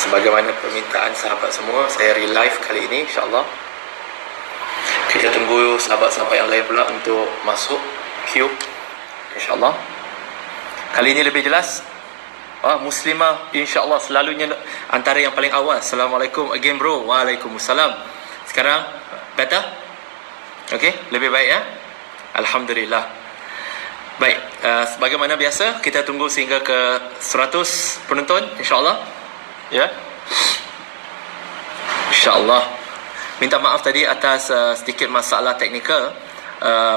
sebagaimana permintaan sahabat semua, saya relive kali ini insyaAllah. Kita tunggu sahabat-sahabat yang lain pula untuk masuk queue insyaAllah. Kali ini lebih jelas. Muslimah insyaAllah selalunya antara yang paling awal. Assalamualaikum again bro. Waalaikumsalam. Sekarang better? Okay, lebih baik ya? Alhamdulillah. Baik, sebagaimana biasa kita tunggu sehingga ke 100 penonton insyaAllah. Ya, insyaAllah. Minta maaf tadi atas sedikit masalah teknikal.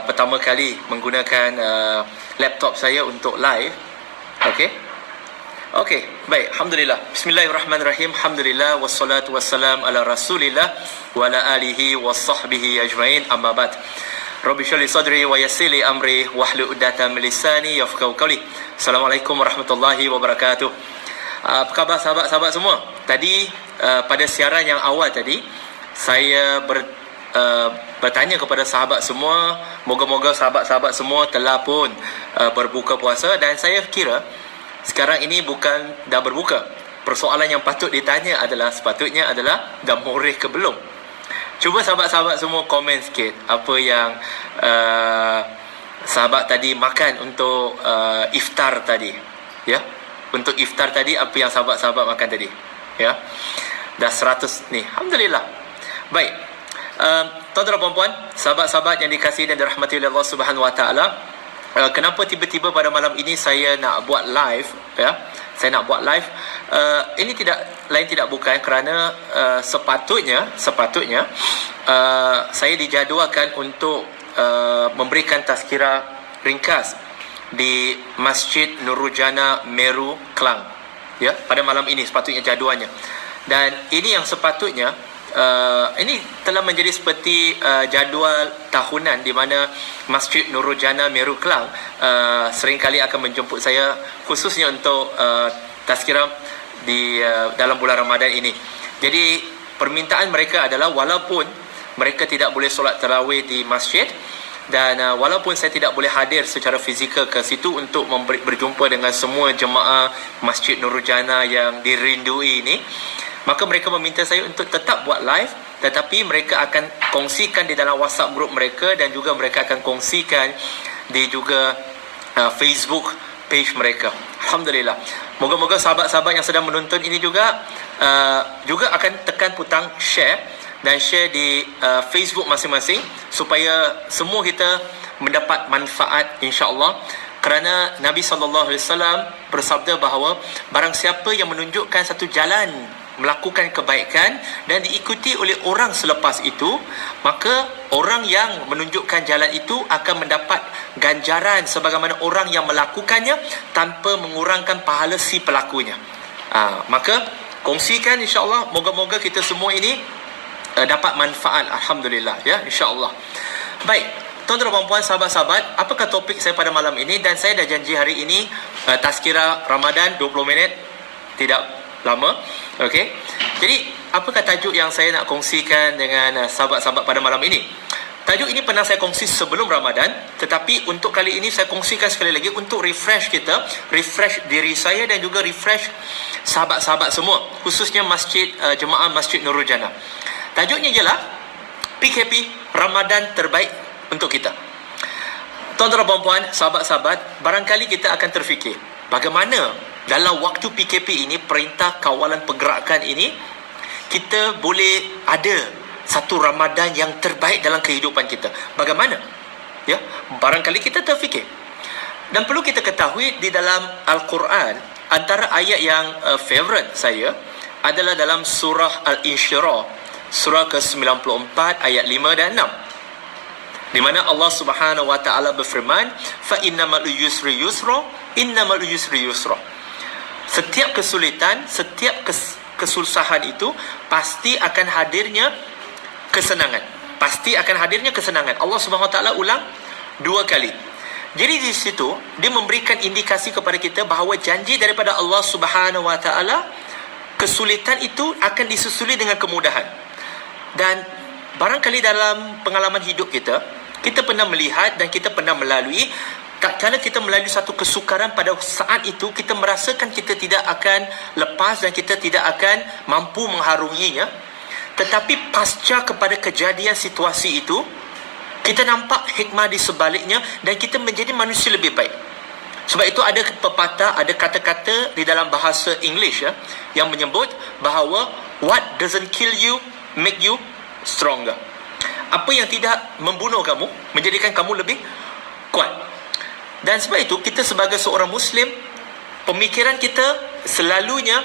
Pertama kali menggunakan laptop saya untuk live. Okey, baik. Alhamdulillah. Bismillahirrahmanirrahim. Alhamdulillah wassalatu wassalam ala Rasulillah wa ala alihi wasahbihi ajmain. Amma ba'd. Rabbi shrah li sadri wa yassir li amri wahlul 'uqdatam min lisani yafqahu qawli. Assalamualaikum warahmatullahi wabarakatuh. Apa khabar sahabat-sahabat semua? Tadi pada siaran yang awal tadi saya bertanya kepada sahabat semua, moga-moga sahabat-sahabat semua telah pun berbuka puasa, dan saya kira sekarang ini bukan dah berbuka. Persoalan yang patut ditanya adalah sepatutnya adalah dah murih ke belum. Cuba sahabat-sahabat semua komen sikit apa yang sahabat tadi makan untuk iftar tadi. Ya, untuk iftar tadi apa yang sahabat-sahabat makan tadi. Ya, dah 100 ni. Alhamdulillah. Baik, tuan-tuan dan puan-puan, sahabat-sahabat yang dikasihi dan dirahmati oleh Allah Subhanahu Wa Taala, kenapa tiba-tiba pada malam ini saya nak buat live? Ya, saya nak buat live. Ini tidak bukan kerana sepatutnya saya dijadualkan untuk memberikan tazkirah ringkas di Masjid Nurul Jannah Meru Klang. Ya, pada malam ini sepatutnya jadualnya. Dan ini yang sepatutnya ini telah menjadi seperti jadual tahunan di mana Masjid Nurul Jannah Meru Klang seringkali akan menjemput saya khususnya untuk tazkirah di dalam bulan Ramadan ini. Jadi permintaan mereka adalah walaupun mereka tidak boleh solat tarawih di masjid, dan walaupun saya tidak boleh hadir secara fizikal ke situ untuk berjumpa dengan semua jemaah Masjid Nurul Jannah yang dirindui ini, maka mereka meminta saya untuk tetap buat live, tetapi mereka akan kongsikan di dalam WhatsApp group mereka, dan juga mereka akan kongsikan di juga Facebook page mereka. Alhamdulillah. Moga-moga sahabat-sahabat yang sedang menonton ini juga akan tekan butang share dan share di Facebook masing-masing supaya semua kita mendapat manfaat insya-Allah. Kerana Nabi SAW bersabda bahawa barang siapa yang menunjukkan satu jalan melakukan kebaikan dan diikuti oleh orang selepas itu, maka orang yang menunjukkan jalan itu akan mendapat ganjaran sebagaimana orang yang melakukannya tanpa mengurangkan pahala si pelakunya. Maka kongsikan insya-Allah, moga-moga kita semua ini dapat manfaat. Alhamdulillah ya, insya-Allah. Baik, tuan-tuan dan puan, sahabat-sahabat, apakah topik saya pada malam ini? Dan saya dah janji hari ini tazkirah Ramadan 20 minit, tidak lama. Okey. Jadi, apakah tajuk yang saya nak kongsikan dengan sahabat-sahabat pada malam ini? Tajuk ini pernah saya kongsi sebelum Ramadan, tetapi untuk kali ini saya kongsikan sekali lagi untuk refresh kita, refresh diri saya dan juga refresh sahabat-sahabat semua, khususnya jemaah Masjid Nurul Jannah. Tajuknya ialah PKP Ramadan terbaik untuk kita. Tuan-tuan dan puan, sahabat-sahabat, barangkali kita akan terfikir bagaimana dalam waktu PKP ini, perintah kawalan pergerakan ini, kita boleh ada satu Ramadan yang terbaik dalam kehidupan kita. Bagaimana? Ya, barangkali kita terfikir. Dan perlu kita ketahui di dalam Al-Quran, antara ayat yang favorite saya adalah dalam surah Al-Insyirah, surah ke-94 ayat 5 dan 6. Di mana Allah Subhanahu Wa Taala berfirman, fa innamal yusri yusra, innamal yusri yusra. Setiap kesulitan, setiap kesusahan itu pasti akan hadirnya kesenangan. Pasti akan hadirnya kesenangan. Allah Subhanahu Wa Taala ulang 2 kali. Jadi di situ dia memberikan indikasi kepada kita bahawa janji daripada Allah Subhanahu Wa Taala, kesulitan itu akan disusuli dengan kemudahan. Dan barangkali dalam pengalaman hidup kita, kita pernah melihat dan kita pernah melalui Tak kala kita melalui satu kesukaran pada saat itu, kita merasakan kita tidak akan lepas dan kita tidak akan mampu mengharunginya. Tetapi pasca kepada kejadian situasi itu, kita nampak hikmah di sebaliknya dan kita menjadi manusia lebih baik. Sebab itu ada pepatah, ada kata-kata di dalam bahasa English yang menyebut bahawa what doesn't kill you make you stronger. Apa yang tidak membunuh kamu menjadikan kamu lebih kuat. Dan sebab itu kita sebagai seorang Muslim, pemikiran kita selalunya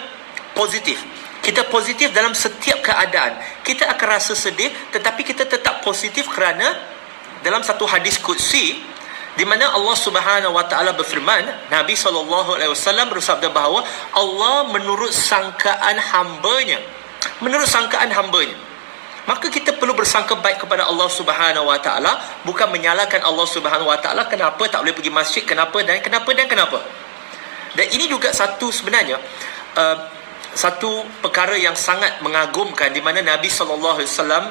positif. Kita positif dalam setiap keadaan. Kita akan rasa sedih, tetapi kita tetap positif kerana dalam satu hadis qudsi di mana Allah Subhanahu wa taala berfirman, Nabi SAW bersabda bahawa Allah menurut sangkaan hamba-Nya. Menurut sangkaan hamba-Nya. Maka kita perlu bersangka baik kepada Allah Subhanahu wa taala, bukan menyalahkan Allah Subhanahu wa taala kenapa tak boleh pergi masjid, kenapa. Dan ini juga satu sebenarnya satu perkara yang sangat mengagumkan di mana Nabi SAW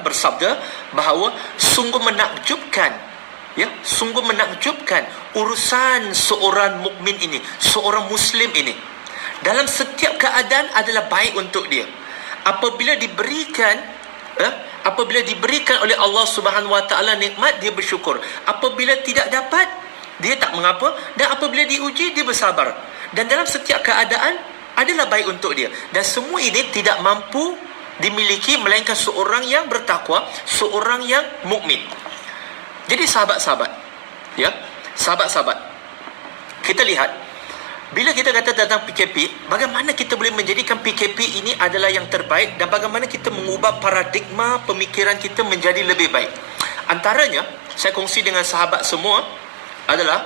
bersabda bahawa sungguh menakjubkan, sungguh menakjubkan urusan seorang mukmin ini, seorang Muslim ini. Dalam setiap keadaan adalah baik untuk dia. Apabila diberikan oleh Allah Subhanahu wa taala nikmat, dia bersyukur. Apabila tidak dapat, dia tak mengapa, dan apabila diuji, dia bersabar. Dan dalam setiap keadaan adalah baik untuk dia. Dan semua ini tidak mampu dimiliki melainkan seorang yang bertakwa, seorang yang mukmin. Jadi sahabat-sahabat, sahabat-sahabat, kita lihat bila kita kata tentang PKP, bagaimana kita boleh menjadikan PKP ini adalah yang terbaik dan bagaimana kita mengubah paradigma pemikiran kita menjadi lebih baik. Antaranya, saya kongsi dengan sahabat semua adalah,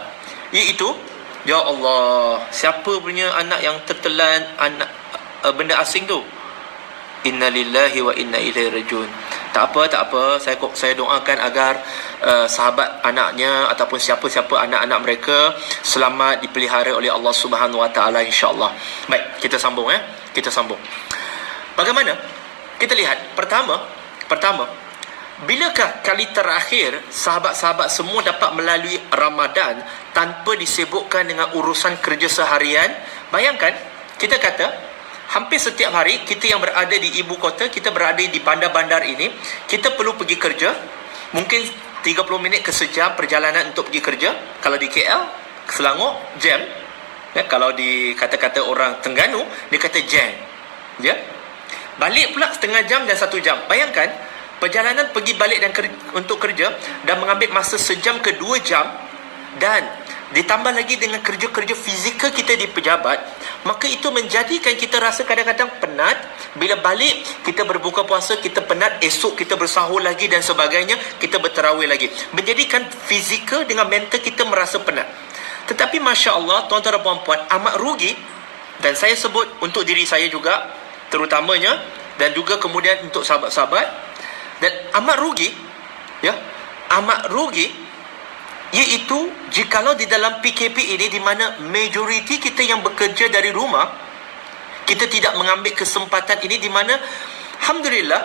iaitu, ya Allah, siapa punya anak yang tertelan benda asing tu? Inna lillahi wa inna ilaihi rajiun. Tak apa, saya doakan agar sahabat anaknya ataupun siapa-siapa anak-anak mereka selamat dipelihara oleh Allah Subhanahu wa taala, insya-Allah. Baik, kita sambung Kita sambung. Bagaimana? Kita lihat. Pertama, bilakah kali terakhir sahabat-sahabat semua dapat melalui Ramadan tanpa disibukkan dengan urusan kerja seharian? Bayangkan, kita kata hampir setiap hari kita yang berada di ibu kota, kita berada di bandar-bandar ini, kita perlu pergi kerja. Mungkin 30 minit ke sejam perjalanan untuk pergi kerja. Kalau di KL, Selangor, jam. Kalau di kata-kata orang Terengganu, dia kata jam. Balik pula setengah jam dan 1 jam. Bayangkan, perjalanan pergi balik dan untuk kerja dan mengambil masa sejam ke 2 jam, dan ditambah lagi dengan kerja-kerja fizikal kita di pejabat, maka itu menjadikan kita rasa kadang-kadang penat. Bila balik, kita berbuka puasa, kita penat, esok kita bersahur lagi dan sebagainya, kita berterawih lagi. Menjadikan fizikal dengan mental kita merasa penat. Tetapi Masya Allah, tuan-tuan dan puan-puan, amat rugi, dan saya sebut untuk diri saya juga, terutamanya, dan juga kemudian untuk sahabat-sahabat, dan amat rugi, iaitu jikalau di dalam PKP ini, di mana majoriti kita yang bekerja dari rumah, kita tidak mengambil kesempatan ini, di mana alhamdulillah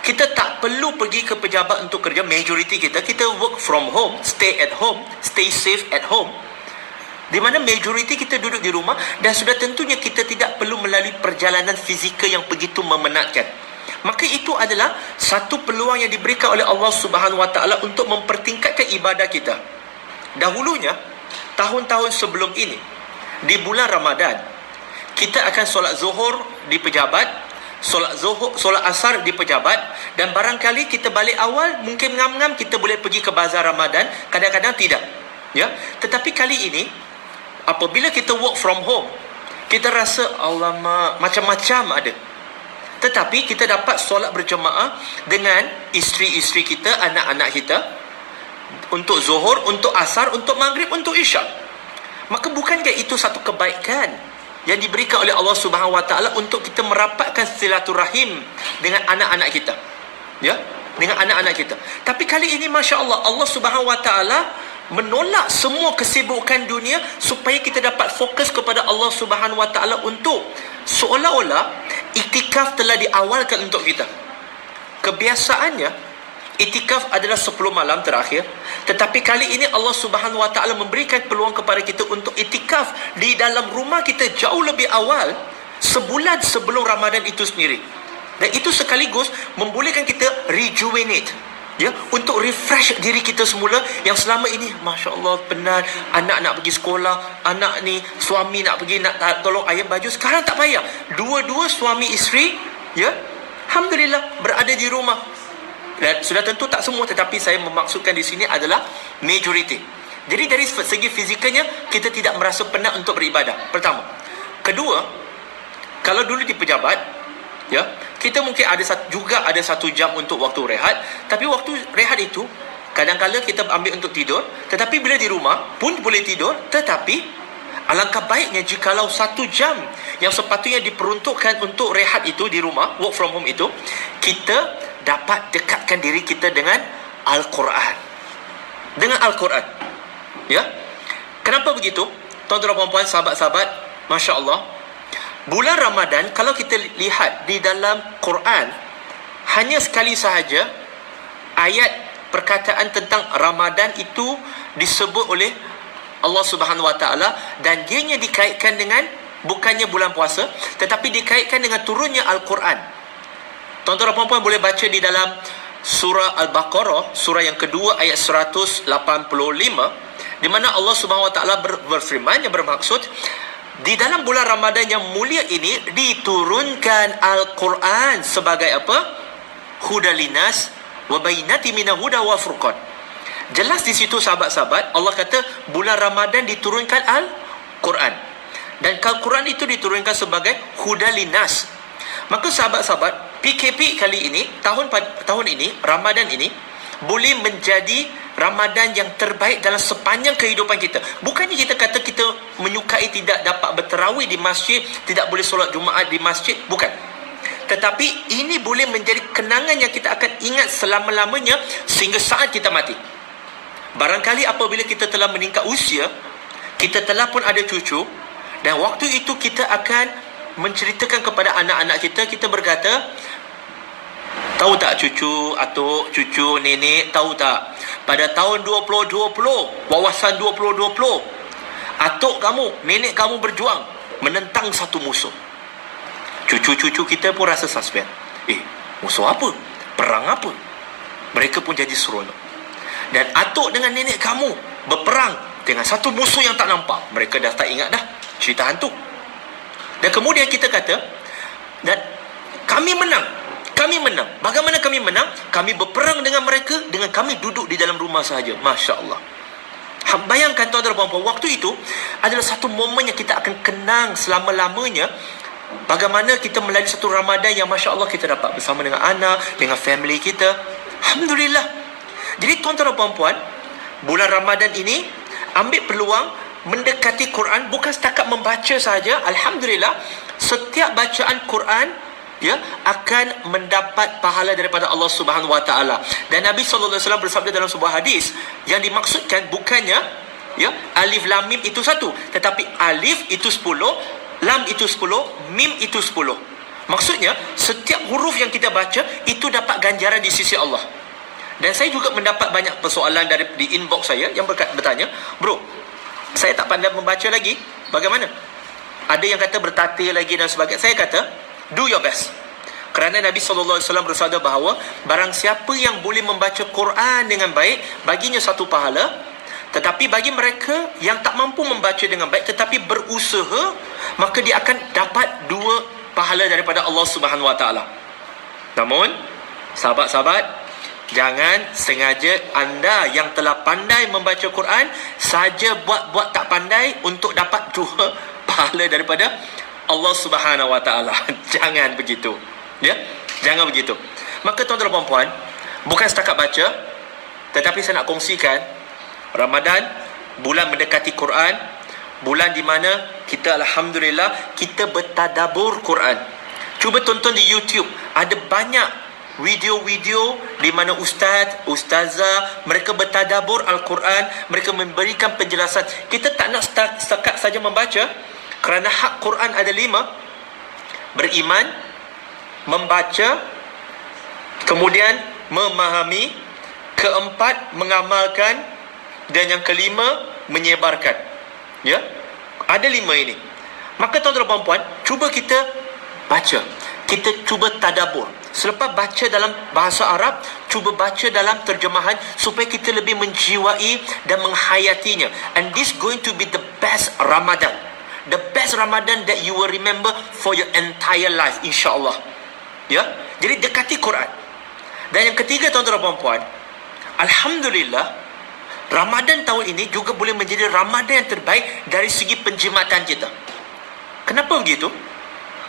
kita tak perlu pergi ke pejabat untuk kerja. Majoriti kita work from home, stay at home, stay safe at home, di mana majoriti kita duduk di rumah, dan sudah tentunya kita tidak perlu melalui perjalanan fizikal yang begitu memenatkan. Maka itu adalah satu peluang yang diberikan oleh Allah Subhanahu wa taala untuk mempertingkatkan ibadah kita. Dahulunya, tahun-tahun sebelum ini, di bulan Ramadan, kita akan solat zuhur di pejabat, solat asar di pejabat, dan barangkali kita balik awal, mungkin ngam-ngam kita boleh pergi ke bazar Ramadan, kadang-kadang tidak. Tetapi kali ini, apabila kita work from home, kita rasa alamak, macam-macam ada. Tetapi kita dapat solat berjemaah dengan isteri-isteri kita, anak-anak kita, untuk zuhur, untuk asar, untuk maghrib, untuk isyak. Maka bukankah itu satu kebaikan yang diberikan oleh Allah Subhanahu wa taala untuk kita merapatkan silaturahim dengan anak-anak kita? Dengan anak-anak kita. Tapi kali ini Masya Allah, Allah Subhanahu wa taala menolak semua kesibukan dunia supaya kita dapat fokus kepada Allah Subhanahu wa taala, untuk seolah-olah iktikaf telah diawalkan untuk kita. Kebiasaannya, Itikaf adalah 10 malam terakhir. Tetapi kali ini Allah Subhanahu Wa Taala memberikan peluang kepada kita untuk itikaf di dalam rumah kita jauh lebih awal, sebulan sebelum Ramadan itu sendiri. Dan itu sekaligus membolehkan kita rejuvenate, ya, untuk refresh diri kita semula yang selama ini Masya Allah penat, anak nak pergi sekolah, anak ni suami nak pergi nak tolong ayam baju, sekarang tak payah, dua-dua suami isteri, ya, Alhamdulillah berada di rumah. Dan sudah tentu tak semua, tetapi saya memaksudkan di sini adalah majority. Jadi dari segi fizikalnya kita tidak merasa penat untuk beribadah. Pertama. Kedua, kalau dulu di pejabat, ya, kita mungkin ada juga ada 1 jam untuk waktu rehat, tapi waktu rehat itu kadang-kala kita ambil untuk tidur, tetapi bila di rumah pun boleh tidur, tetapi alangkah baiknya jikalau 1 jam yang sepatutnya diperuntukkan untuk rehat itu di rumah, work from home itu, kita dapat dekatkan diri kita dengan Al-Quran. Dengan Al-Quran. Ya. Kenapa begitu? Tuan-tuan dan puan-puan, sahabat-sahabat, Masya Allah, bulan Ramadan, kalau kita lihat di dalam Quran, hanya sekali sahaja ayat perkataan tentang Ramadan itu disebut oleh Allah Subhanahu Wa Taala, dan dianya dikaitkan dengan bukannya bulan puasa, tetapi dikaitkan dengan turunnya Al-Quran. Tuan-tuan dan puan-puan boleh baca di dalam surah Al-Baqarah, surah yang kedua ayat 185, di mana Allah Subhanahu Wa Taala berfirman, yang bermaksud di dalam bulan Ramadan yang mulia ini diturunkan Al-Quran sebagai apa? Hudalinas wa bainati minal huda wa furqan. Jelas di situ sahabat-sahabat, Allah kata bulan Ramadan diturunkan Al-Quran. Dan Al-Quran itu diturunkan sebagai hudalinas. Maka sahabat-sahabat, PKP kali ini, tahun ini, Ramadan ini boleh menjadi Ramadan yang terbaik dalam sepanjang kehidupan kita. Bukannya kita kata kita menyukai tidak dapat berterawih di masjid, tidak boleh solat Jumaat di masjid, bukan. Tetapi ini boleh menjadi kenangan yang kita akan ingat selama-lamanya sehingga saat kita mati. Barangkali apabila kita telah meningkat usia, kita telah pun ada cucu, dan waktu itu kita akan menceritakan kepada anak-anak kita, kita berkata, tahu tak cucu atuk, cucu nenek, tahu tak pada tahun 2020, wawasan 2020, atuk kamu, nenek kamu berjuang menentang satu musuh. Cucu-cucu kita pun rasa suspend. Musuh apa? Perang apa? Mereka pun jadi seronok. Dan atuk dengan nenek kamu berperang dengan satu musuh yang tak nampak. Mereka dah tak ingat dah cerita hantu. Dan kemudian kita kata, dan kami menang. Kami menang. Bagaimana kami menang? Kami berperang dengan mereka dengan kami duduk di dalam rumah sahaja. Masya Allah. Bayangkan tuan-tuan dan puan-puan, waktu itu adalah satu momen yang kita akan kenang selama-lamanya. Bagaimana kita melalui satu Ramadan yang Masya Allah kita dapat bersama dengan anak, dengan family kita. Alhamdulillah. Jadi tuan-tuan dan puan-puan, bulan Ramadan ini ambil peluang mendekati Quran, bukan setakat membaca saja. Alhamdulillah, setiap bacaan Quran, ya, akan mendapat pahala daripada Allah Subhanahu Wa Taala. Dan Nabi SAW bersabda dalam sebuah hadis, yang dimaksudkan bukannya, ya, alif lam mim itu 1, tetapi alif itu 10, lam itu 10, mim itu 10. Maksudnya setiap huruf yang kita baca itu dapat ganjaran di sisi Allah. Dan saya juga mendapat banyak persoalan di inbox saya yang bertanya, bro, saya tak pandai membaca lagi, bagaimana? Ada yang kata bertatil lagi dan sebagainya. Saya kata, do your best. Kerana Nabi SAW bersabda bahawa barang siapa yang boleh membaca Quran dengan baik, baginya satu pahala. Tetapi bagi mereka yang tak mampu membaca dengan baik tetapi berusaha, maka dia akan dapat 2 pahala daripada Allah Subhanahu Wa Taala. Namun, sahabat-sahabat, jangan sengaja anda yang telah pandai membaca Quran saja buat-buat tak pandai untuk dapat 2 pahala daripada Allah Subhanahu Wa Taala. Jangan begitu. Ya, jangan begitu. Maka tuan-tuan dan puan-puan, bukan setakat baca, tetapi saya nak kongsikan Ramadan, bulan mendekati Quran, bulan di mana kita alhamdulillah kita bertadabbur Quran. Cuba tonton di YouTube, ada banyak video-video di mana ustazah mereka bertadabbur Al-Quran, mereka memberikan penjelasan. Kita tak nak setakat saja membaca, kerana hak Quran ada 5: beriman, membaca, kemudian memahami, keempat mengamalkan, dan yang kelima menyebarkan. Ya, ada 5 ini. Maka tuan-tuan dan puan, cuba kita baca, kita cuba tadabbur. Selepas baca dalam bahasa Arab, cuba baca dalam terjemahan supaya kita lebih menjiwai dan menghayatinya. And this going to be the best Ramadan, the best Ramadan that you will remember for your entire life, insya-Allah. Ya, jadi dekati Quran. Dan yang ketiga, tuan-tuan dan puan, alhamdulillah, Ramadan tahun ini juga boleh menjadi Ramadan yang terbaik dari segi penjimatan kita. Kenapa begitu?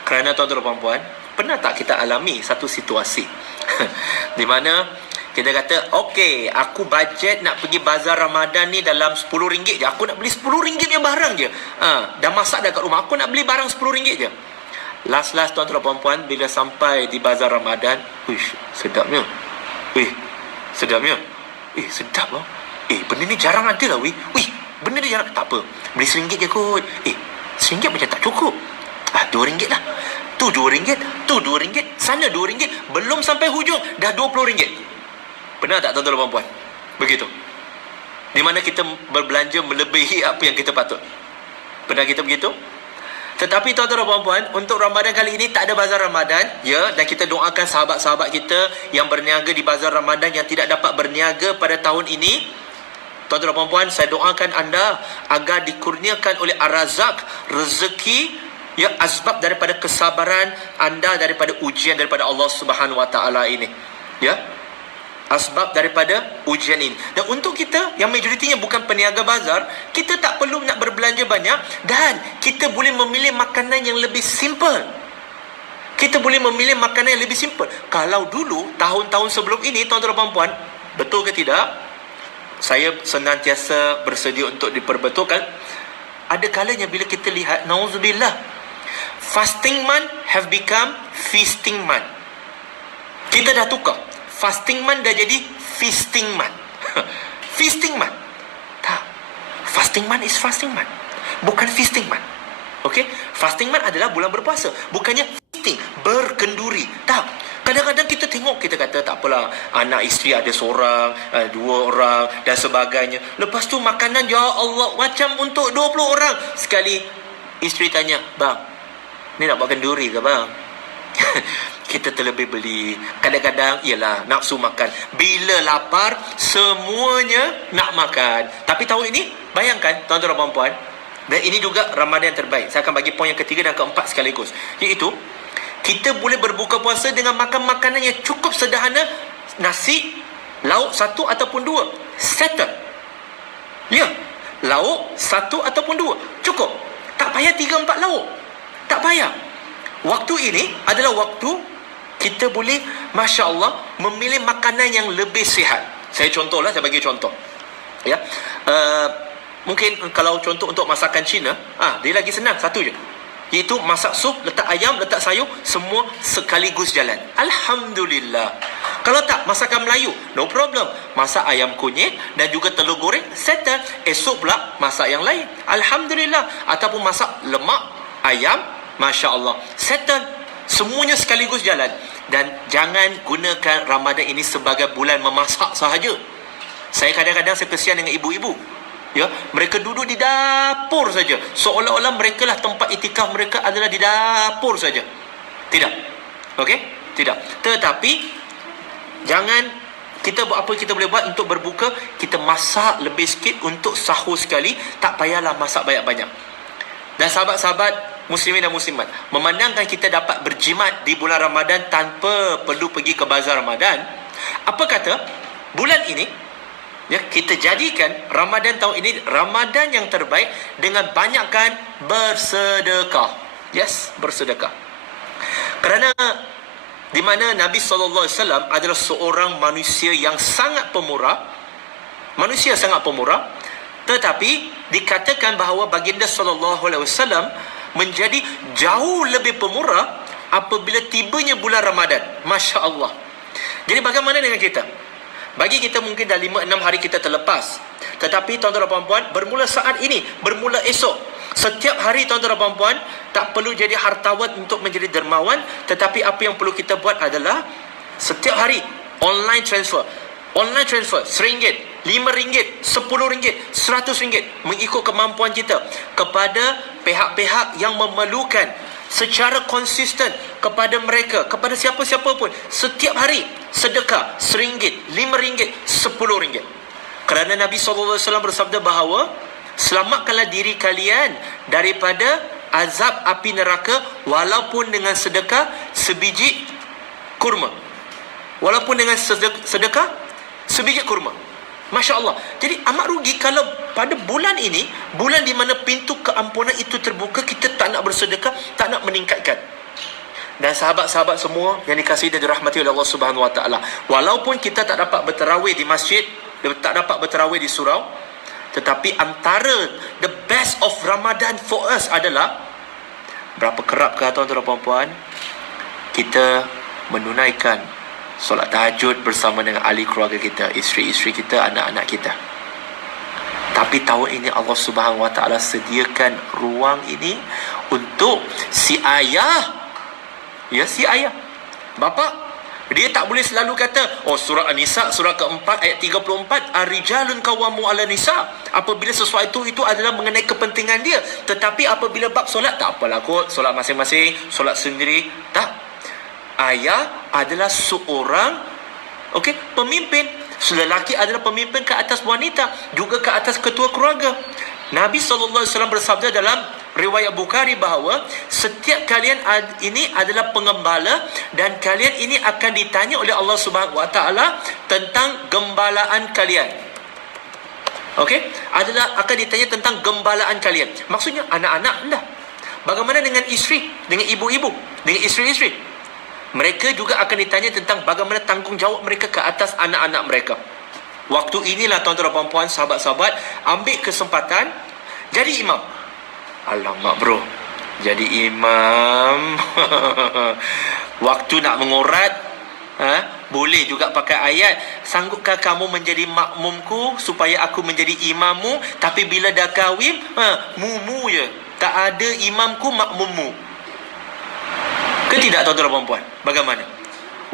Kerana tuan-tuan dan puan, pernah tak kita alami satu situasi di mana kita kata, okey, aku bajet nak pergi bazar Ramadan ni dalam RM10 je. Aku nak beli RM10 punya barang je. Dah masak dah kat rumah, aku nak beli barang RM10 je. Last tuan-tuan dan puan, bila sampai di bazar Ramadan, wish, sedapnya. Sedapnya. Sedap lah. Benda ni jarang ada lah, weh. Benda ni jarang. Tak apa, beli RM1 je kot. RM1 macam tak cukup. RM2 lah. Tu RM2, tu RM2, sana RM2. Belum sampai hujung, dah RM20. Pernah tak tuan-tuan dan puan? Begitu. Di mana kita berbelanja melebihi apa yang kita patut. Pernah kita begitu? Tetapi tuan-tuan dan puan, untuk Ramadan kali ini tak ada bazar Ramadan, ya, dan kita doakan sahabat-sahabat kita yang berniaga di bazar Ramadan yang tidak dapat berniaga pada tahun ini. Tuan-tuan dan puan, saya doakan anda agar dikurniakan oleh Ar-Razak rezeki, ya, asbab daripada kesabaran anda daripada ujian daripada Allah Subhanahu Wa Taala ini, ya, asbab daripada ujian ini. Dan untuk kita yang majoritinya bukan peniaga bazar, kita tak perlu nak berbelanja banyak, dan kita boleh memilih makanan yang lebih simple. Kita boleh memilih makanan yang lebih simple. Kalau dulu tahun-tahun sebelum ini, tuan-tuan dan puan, betul ke tidak, saya senantiasa bersedia untuk diperbetulkan. Ada kalanya bila kita lihat, nauzubillah, fasting month have become feasting month. Kita dah tukar. Fasting month dah jadi feasting month. Feasting month. Tak. Fasting month is fasting month, bukan feasting month. Okey? Fasting month adalah bulan berpuasa, bukannya feasting, berkenduri. Tak. Kadang-kadang kita tengok, kita kata tak apalah, anak isteri ada seorang, 2 orang dan sebagainya. Lepas tu makanan, ya Allah, macam untuk 20 orang. Sekali isteri tanya, bang, ni nak buat kenduri ke bang? Kita terlebih beli. Kadang-kadang ialah nafsu makan. Bila lapar, semuanya nak makan. Tapi tahun ini, bayangkan tuan-tuan dan puan, dan ini juga Ramadan yang terbaik. Saya akan bagi poin yang ketiga dan keempat sekaligus, iaitu kita boleh berbuka puasa dengan makan makanan yang cukup sederhana. Nasi, lauk 1 ataupun 2, settle. Ya, lauk 1 ataupun 2, cukup. Tak payah 3-4 lauk. Tak payah. Waktu ini adalah waktu kita boleh, Masya Allah, memilih makanan yang lebih sihat. Saya contohlah, saya bagi contoh. Ya, mungkin kalau contoh untuk masakan Cina, dia lagi senang, satu je, iaitu masak sup, letak ayam, letak sayur, semua sekaligus jalan. Alhamdulillah. Kalau tak, masakan Melayu, no problem. Masak ayam kunyit dan juga telur goreng, settle. Esok pula masak yang lain, Alhamdulillah. Ataupun masak lemak ayam, Masya Allah, settle. Semuanya sekaligus jalan. Dan jangan gunakan Ramadan ini sebagai bulan memasak sahaja. Saya kadang-kadang saya kesian dengan ibu-ibu. Ya, mereka duduk di dapur saja, seolah-olah mereka lah tempat itikaf mereka adalah di dapur saja. Tidak. Okey? Tidak. Tetapi jangan kita buat apa kita boleh buat untuk berbuka, kita masak lebih sikit untuk sahur sekali, tak payahlah masak banyak-banyak. Dan sahabat-sahabat muslimin dan muslimat, memandangkan kita dapat berjimat di bulan Ramadan tanpa perlu pergi ke bazar Ramadan, apa kata bulan ini, ya, kita jadikan Ramadan tahun ini Ramadan yang terbaik dengan banyakkan bersedekah. Yes, bersedekah. Kerana di mana Nabi SAW adalah seorang manusia yang sangat pemurah, manusia sangat pemurah, tetapi dikatakan bahawa baginda SAW menjadi jauh lebih pemurah apabila tibanya bulan Ramadan. Masya Allah. Jadi bagaimana dengan kita? Bagi kita mungkin dah 5-6 hari kita terlepas. Tetapi tuan-tuan dan puan, bermula saat ini, bermula esok, setiap hari tuan-tuan dan puan, tak perlu jadi hartawan untuk menjadi dermawan. Tetapi apa yang perlu kita buat adalah setiap hari online transfer. Online transfer RM1, RM5, RM10, RM100 mengikut kemampuan kita kepada pihak-pihak yang memerlukan secara konsisten kepada mereka, kepada siapa-siapa pun. Setiap hari sedekah RM1, RM5, RM10. Kerana Nabi SAW bersabda bahawa selamatkanlah diri kalian daripada azab api neraka walaupun dengan sedekah sebiji kurma. Walaupun dengan sedekah sebiji kurma. Masya Allah. Jadi amat rugi kalau pada bulan ini, bulan di mana pintu keampunan itu terbuka, kita tak nak bersedekah, tak nak meningkatkan. Dan sahabat-sahabat semua yang dikasihi dan dirahmati oleh Allah Subhanahu Wa Taala, walaupun kita tak dapat berterawih di masjid, tak dapat berterawih di surau, tetapi antara the best of Ramadan for us adalah, berapa kerap ke tuan-tuan dan puan-puan, kita menunaikan solat tahajud bersama dengan ahli keluarga kita, isteri-isteri kita, anak-anak kita. Tapi tahun ini Allah Subhanahu Wa Taala sediakan ruang ini untuk si ayah. Ya, si ayah. Bapa, dia tak boleh selalu kata, oh surah An-Nisa surah keempat ayat 34, ar-rijalun qawwamu 'ala nisa. Apabila sesuatu itu adalah mengenai kepentingan dia. Tetapi apabila bab solat, tak apalah kot, solat masing-masing, solat sendiri. Tak. Ayah adalah seorang pemimpin. Lelaki adalah pemimpin ke atas wanita, juga ke atas ketua keluarga. Nabi SAW bersabda dalam riwayat Bukhari bahawa setiap kalian ini adalah pengembala dan kalian ini akan ditanya oleh Allah Subhanahu Wa Taala tentang gembalaan kalian. Adalah akan ditanya tentang gembalaan kalian. Maksudnya anak-anak anda. Bagaimana dengan isteri, dengan ibu-ibu, dengan isteri-isteri? Mereka juga akan ditanya tentang bagaimana tanggungjawab mereka ke atas anak-anak mereka. Waktu inilah tuan-tuan dan puan-puan, sahabat-sahabat, ambil kesempatan jadi imam. Alamak bro, jadi imam waktu nak mengurat, boleh juga pakai ayat, sanggupkah kamu menjadi makmumku supaya aku menjadi imammu? Tapi bila dah kahwin, mumu je, tak ada imamku makmummu. Ke tidak tuan-tuan dan puan-puan? Bagaimana?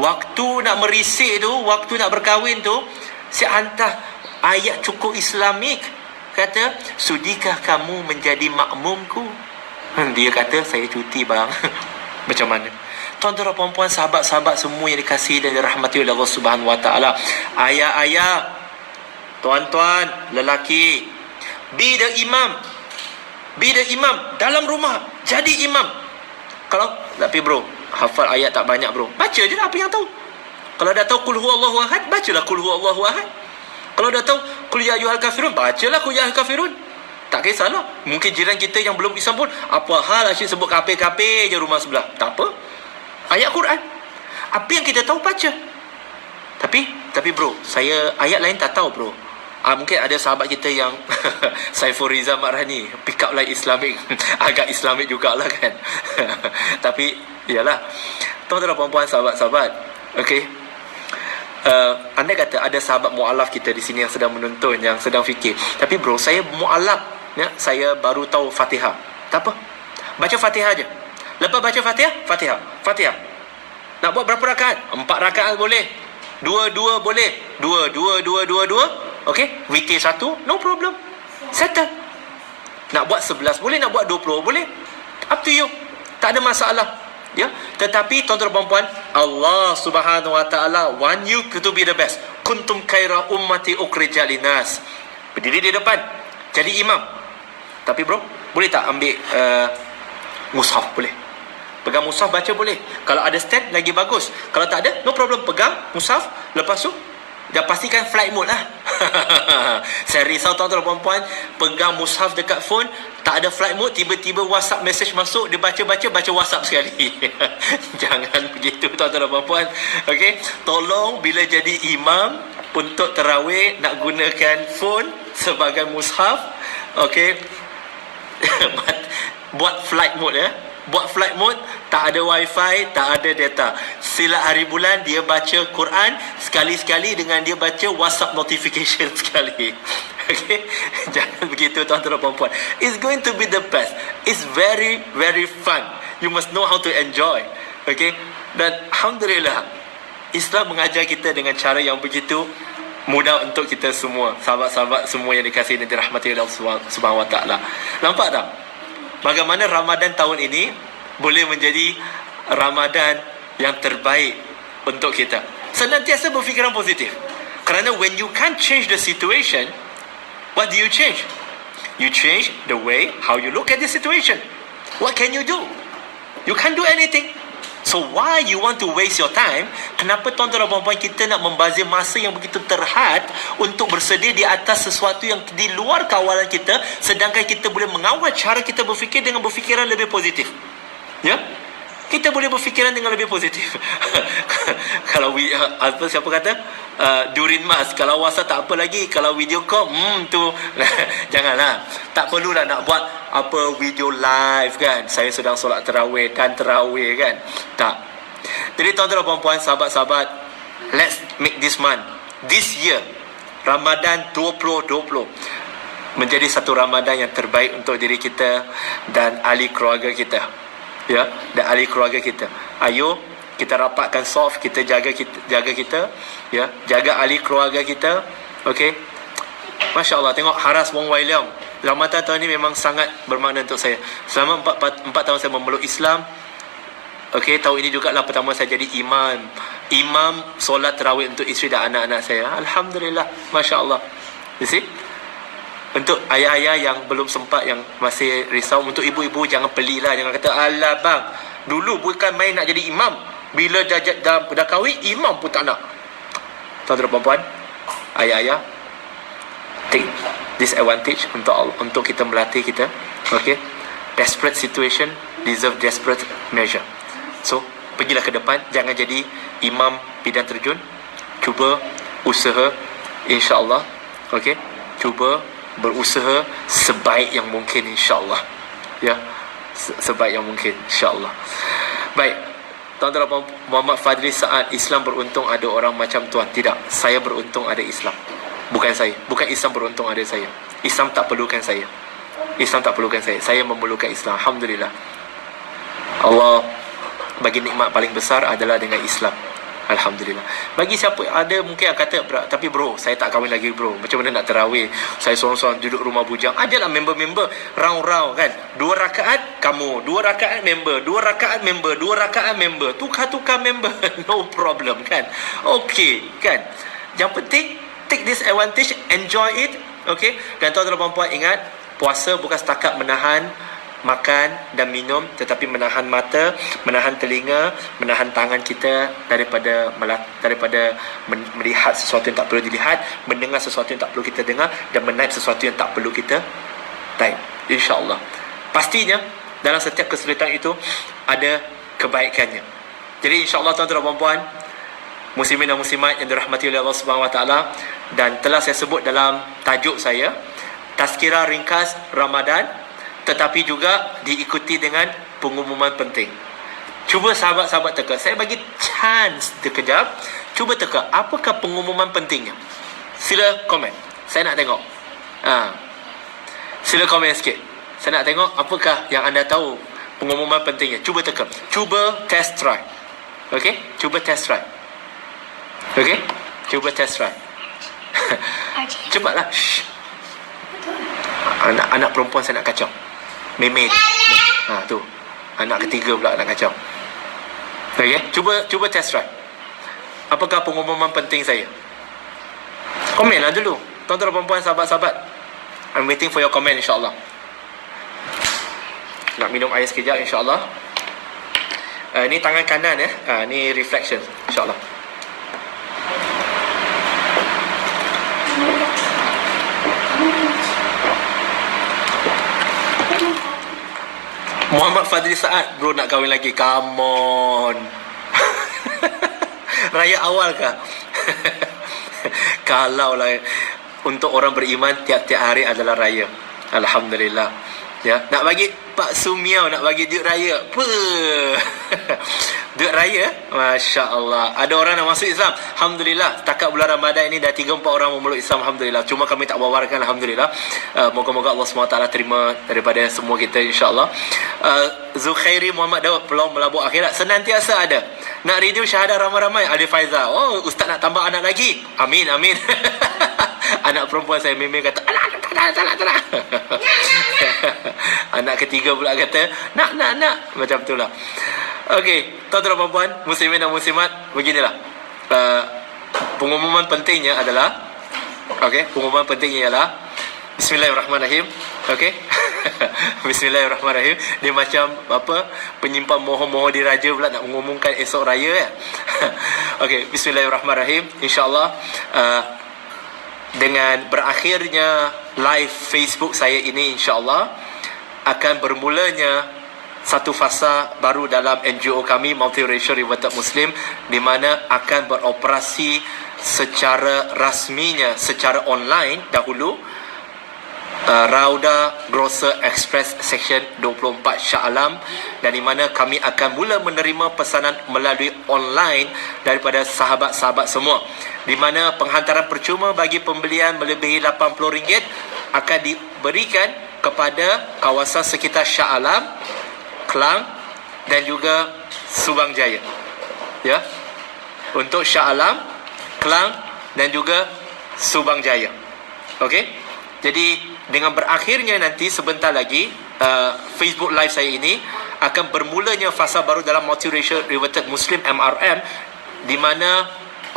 Waktu nak merisik tu, waktu nak berkahwin tu, saya hantar ayat cukup Islamik. Kata, sudikah kamu menjadi makmumku? Dia kata, saya cuti bang. Macam mana? Tuan-tuan dan puan-puan, sahabat-sahabat semua yang dikasihi dan dirahmati oleh Allah Subhanahu Wa Taala, ayah-ayah, tuan-tuan, lelaki, be the imam. Be the imam dalam rumah. Jadi imam. Tapi bro, hafal ayat tak banyak bro, baca je lah apa yang tahu. Kalau dah tahu qul huwallahu ahad, bacalah qul huwallahu ahad. Kalau dah tahu qul ya ayyuhal kafirun, bacalah qul ya ayyuhal kafirun. Tak kisahlah. Mungkin jiran kita yang belum Islam pun, apa hal asyik sebut kafir-kafir je rumah sebelah. Tak apa. Ayat Quran. Apa yang kita tahu baca. Tapi bro, saya ayat lain tak tahu bro. Mungkin ada sahabat kita yang Saiful Riza Makrani, pick up like Islamic. Agak Islamic jugalah kan. Tapi yalah, tuan-tuan dan puan-puan, sahabat-sahabat, anda kata ada sahabat mu'alaf kita di sini yang sedang menonton, yang sedang fikir, tapi bro, saya mu'alaf, saya baru tahu Fatihah. Tak apa, baca Fatihah je. Lepas baca Fatihah. Nak buat berapa rakaat? 4 rakaat boleh, 2 boleh, 2. Witir 1, no problem, settle. Nak buat 11 boleh, nak buat 20 boleh, up to you, tak ada masalah. Ya, tetapi tuan-tuan dan puan-puan, Allah Subhanahu Wa Taala want you to be the best. Kuntum khaira ummati ukhrijat linnas. Berdiri di depan, jadi imam. Tapi bro, boleh tak ambil mushaf? Boleh. Pegang mushaf baca boleh. Kalau ada stand lagi bagus. Kalau tak ada, no problem, pegang mushaf. Lepas tu dah pastikan flight mode lah. Saya risau tuan-tuan dan puan-puan, pegang mushaf dekat phone, tak ada flight mode, tiba-tiba WhatsApp message masuk, dia baca WhatsApp sekali. Jangan begitu tuan-tuan dan puan-puan. Tolong bila jadi imam untuk tarawih, nak gunakan phone sebagai mushaf. Buat flight mode ya. Buat flight mode, tak ada wifi, tak ada data. Sila hari bulan dia baca Quran, sekali-sekali dengan dia baca WhatsApp notification sekali. Jangan begitu tuan-tuan dan puan-puan. It's going to be the best. It's very, very fun. You must know how to enjoy. Dan Alhamdulillah, Islam mengajar kita dengan cara yang begitu mudah untuk kita semua, sahabat-sahabat semua yang dikasihi dan dirahmati oleh Allah Subhanahu Wa Taala. Nampak tak? Bagaimana Ramadan tahun ini boleh menjadi Ramadan yang terbaik untuk kita. Senantiasa berfikiran positif. Kerana when you can't change the situation, what do you change? You change the way how you look at the situation. What can you do? You can't do anything. So why you want to waste your time? Kenapa tuan-tuan dan puan-puan kita nak membazir masa yang begitu terhad untuk bersedia di atas sesuatu yang di luar kawalan kita, sedangkan kita boleh mengawal cara kita berfikir dengan berfikiran lebih positif. Ya? Kita boleh berfikiran dengan lebih positif. Kalau siapa kata? Durin Mas, kalau WhatsApp tak apa lagi, kalau video call tu janganlah. Tak perlulah nak buat apa video live kan. Saya sedang solat tarawih dan tarawih kan. Tak. Jadi tuan-tuan dan puan-puan, sahabat-sahabat, let's make this month, this year, Ramadan 2020 menjadi satu Ramadan yang terbaik untuk diri kita dan ahli keluarga kita. Ya, dan ahli keluarga kita. Ayo kita rapatkan soft, kita jaga kita, ya, jaga ahli keluarga kita. Okey. Masya-Allah, tengok Haras Wong Wai Leong. Ramadan tahun ini memang sangat bermakna untuk saya. Selama 4 tahun saya memeluk Islam. Okey, tahun ini juga lah pertama saya jadi imam solat tarawih untuk isteri dan anak-anak saya. Alhamdulillah, masya-Allah. You see? Untuk ayah-ayah yang belum sempat, yang masih risau, untuk ibu-ibu jangan pelilah, jangan kata alah bang, dulu bukan main nak jadi imam, bila dah kahwin imam pun tak nak. Tuan-tuan dan puan-puan, ayah-ayah, take this advantage untuk kita melatih kita. Okay, desperate situation deserve desperate measure. So pergilah ke depan, jangan jadi imam bidang terjun, cuba usaha, insya-Allah. Okay, cuba berusaha sebaik yang mungkin, insya-Allah. Ya, sebaik yang mungkin, insya-Allah. Baik, tuan-tuan dan puan, Muhammad Fadli Saad, Islam beruntung ada orang macam tuan. Tidak, saya beruntung ada Islam. Bukan saya, bukan Islam beruntung ada saya. Islam tak perlukan saya. Islam tak perlukan saya. Saya memerlukan Islam. Alhamdulillah. Allah bagi nikmat paling besar adalah dengan Islam. Alhamdulillah. Bagi siapa ada mungkin yang kata, tapi bro, saya tak kahwin lagi bro, macam mana nak tarawih, saya seorang-seorang duduk rumah bujang. Adalah member-member round-round kan, 2 rakaat kamu, 2 rakaat member, 2 rakaat member, 2 rakaat member, tukar-tukar member. No problem kan. Okay kan. Yang penting take this advantage, enjoy it. Okay. Dan tuan-tuan dan puan-puan ingat, puasa bukan setakat menahan makan dan minum, tetapi menahan mata, menahan telinga, menahan tangan kita daripada melihat sesuatu yang tak perlu dilihat, mendengar sesuatu yang tak perlu kita dengar, dan menaip sesuatu yang tak perlu kita naip. InsyaAllah. Pastinya dalam setiap kesulitan itu ada kebaikannya. Jadi insyaAllah tuan-tuan dan puan-puan, muslimin dan muslimat yang dirahmati oleh Allah Subhanahu Wa Taala, dan telah saya sebut dalam tajuk saya, tazkirah ringkas Ramadan, tetapi juga diikuti dengan pengumuman penting. Cuba sahabat-sahabat teka. Saya bagi chance sekejap. Cuba teka, apakah pengumuman pentingnya? Sila komen. Saya nak tengok. Sila komen sikit. Saya nak tengok apakah yang anda tahu pengumuman pentingnya. Cuba teka. Cuba test try. Okay? Cuba test try. Okay? Cuba test try. Cepatlah. Anak perempuan saya nak kacau. Memet. Tu. Anak ketiga pula nak kacau. Okay? Cuba test try. Apakah pengumuman penting saya? Komenlah dulu. Tuan-tuan dan puan-puan, sahabat-sahabat. I'm waiting for your comment, insyaAllah. Nak minum air sekejap, insyaAllah. Ni tangan kanan ya. Ni reflection, insyaAllah. Muhammad Fadli Saad, bro nak kahwin lagi. Come on. Raya awal kah? Kalau lah untuk orang beriman, tiap-tiap hari adalah raya. Alhamdulillah. Ya, nak bagi Pak Sumiao, nak bagi duit raya. Apa? Duit raya? Masya Allah. Ada orang nak masuk Islam. Alhamdulillah. Setakat bulan Ramadan ini dah 3-4 orang memeluk Islam. Alhamdulillah. Cuma kami tak wawarkan. Alhamdulillah. Moga-moga Allah SWT terima daripada semua kita, insyaAllah. Zukhairi Muhammad Daud, Peluang Melabur Akhirat senantiasa ada. Nak renew syahadah ramai-ramai. Ada Faizal. Oh, ustaz nak tambah anak lagi. Amin, amin. Anak perempuan saya memang kata, alah, tak nak. Anak ketiga pula kata, nak. Macam tu lah. Okey, tuan-tuan dan puan, muslimin dan muslimat, beginilah. Pengumuman pentingnya adalah, pengumuman pentingnya ialah Bismillahirrahmanirrahim. Okey. Bismillahirrahmanirrahim. Dia macam penyimpan mohon-mohon diraja pula nak mengumumkan esok raya ya. Okey, bismillahirrahmanirrahim. Insya-Allah dengan berakhirnya live Facebook saya ini, insya-Allah akan bermulanya satu fasa baru dalam NGO kami, Multiracial Reverted Muslim, di mana akan beroperasi secara rasminya, secara online dahulu, Rauda Grocer Express Section 24 Shah Alam, dan di mana kami akan mula menerima pesanan melalui online daripada sahabat-sahabat semua, di mana penghantaran percuma bagi pembelian melebihi RM80 akan diberikan kepada kawasan sekitar Shah Alam, Klang dan juga Subang Jaya. Ya. Untuk Shah Alam, Klang dan juga Subang Jaya. Okey? Jadi dengan berakhirnya nanti sebentar lagi Facebook Live saya ini akan bermulanya fasa baru dalam Multiracial Reverted Muslim MRM, di mana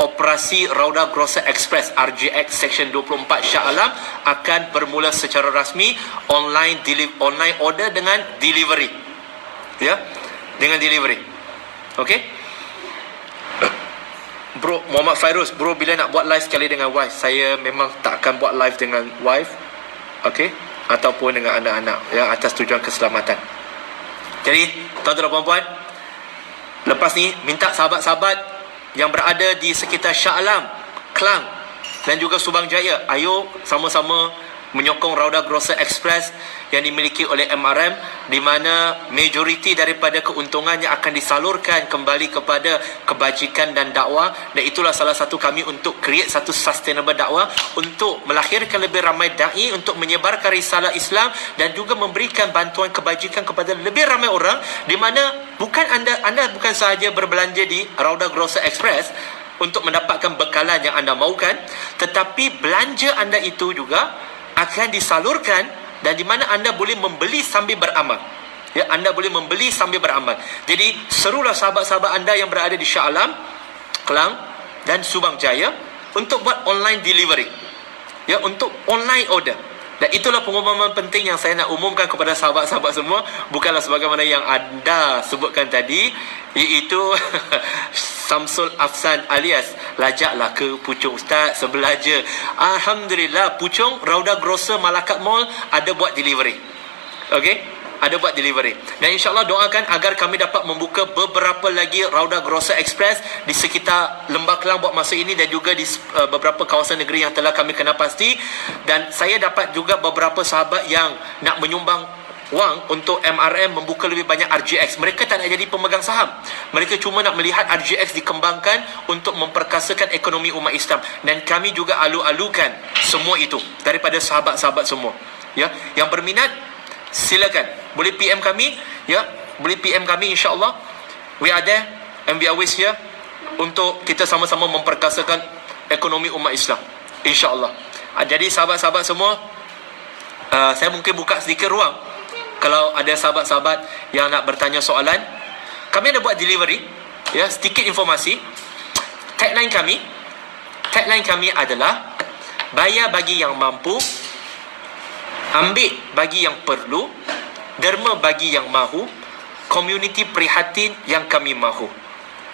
operasi Rauda Grocer Express RGX Section 24 Shah Alam akan bermula secara rasmi online order dengan delivery. Ya, dengan delivery. Okey? Bro Muhammad Fairuz, bro bila nak buat live sekali dengan wife? Saya memang tak akan buat live dengan wife. Okey, ataupun dengan anak-anak, ya, atas tujuan keselamatan. Jadi, tuan-tuan dan puan-puan, lepas ni minta sahabat-sahabat yang berada di sekitar Shah Alam, Klang dan juga Subang Jaya, ayo sama-sama menyokong Rauda Grocer Express yang dimiliki oleh MRM, di mana majoriti daripada keuntungannya akan disalurkan kembali kepada kebajikan dan dakwah. Dan itulah salah satu kami untuk create satu sustainable dakwah, untuk melahirkan lebih ramai da'i, untuk menyebarkan risalah Islam dan juga memberikan bantuan kebajikan kepada lebih ramai orang, di mana bukan anda bukan sahaja berbelanja di Rauda Grocer Express untuk mendapatkan bekalan yang anda mahukan, tetapi belanja anda itu juga akan disalurkan, dan di mana anda boleh membeli sambil beramal. Ya, anda boleh membeli sambil beramal. Jadi serulah sahabat-sahabat anda yang berada di Shah Alam, Klang dan Subang Jaya untuk buat online delivery. Ya, untuk online order. Dan itulah pengumuman penting yang saya nak umumkan kepada sahabat-sahabat semua, bukanlah sebagaimana yang anda sebutkan tadi, iaitu Samsul Afsan alias lajaklah ke Puchong Ustaz sebelaja. Alhamdulillah, Puchong Rauda Grocer Malakat Mall ada buat delivery. Okey, ada buat delivery. Dan insyaAllah doakan agar kami dapat membuka beberapa lagi Rauda Grocer Express di sekitar Lembah Kelang buat masa ini, dan juga di beberapa kawasan negeri yang telah kami kenal pasti. Dan saya dapat juga beberapa sahabat yang nak menyumbang wang untuk MRM membuka lebih banyak RGX. Mereka tak nak jadi pemegang saham. Mereka cuma nak melihat RGX dikembangkan untuk memperkasakan ekonomi umat Islam. Dan kami juga alu-alukan semua itu daripada sahabat-sahabat semua. Ya, yang berminat silakan boleh PM kami, ya, boleh PM kami, insya-Allah. We are there and we are always here untuk kita sama-sama memperkasakan ekonomi umat Islam, insya-Allah. Jadi sahabat-sahabat semua, saya mungkin buka sedikit ruang kalau ada sahabat-sahabat yang nak bertanya soalan. Kami ada buat delivery, ya, sedikit informasi. Tagline kami adalah bayar bagi yang mampu, ambil bagi yang perlu, derma bagi yang mahu, community prihatin yang kami mahu.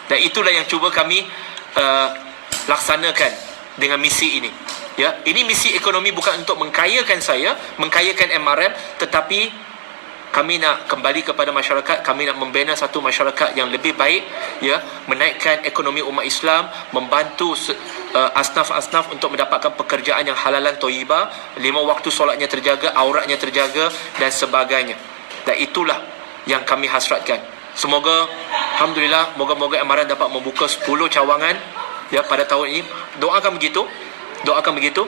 Dan itulah yang cuba kami laksanakan dengan misi ini. Ya, ini misi ekonomi bukan untuk mengkayakan saya, mengkayakan MRM, tetapi kami nak kembali kepada masyarakat. Kami nak membina satu masyarakat yang lebih baik, ya, menaikkan ekonomi umat Islam, membantu asnaf-asnaf untuk mendapatkan pekerjaan yang halalan thayyibah, 5 waktu solatnya terjaga, auratnya terjaga dan sebagainya. Dan itulah yang kami hasratkan. Semoga, alhamdulillah, moga-moga MRM dapat membuka 10 cawangan, ya, pada tahun ini. Doakan begitu,